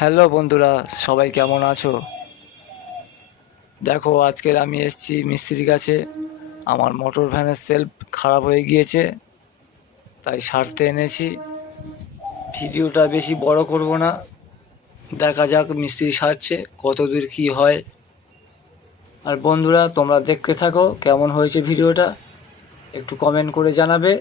Hello বন্ধুরা, সবাই কেমন আছো? দেখো, আজকের আমি এসেছি মিস্ত্রির কাছে। আমার মোটর ভ্যানের সেলফ খারাপ হয়ে গিয়েছে, তাই সারতে এনেছি। ভিডিওটা বেশি বড় করব না, দেখা যাক মিস্ত্রি সারছে কত দূর কী হয়। আর বন্ধুরা, তোমরা দেখতে থাকো কেমন হয়েছে ভিডিওটা, একটু কমেন্ট করে জানাবে।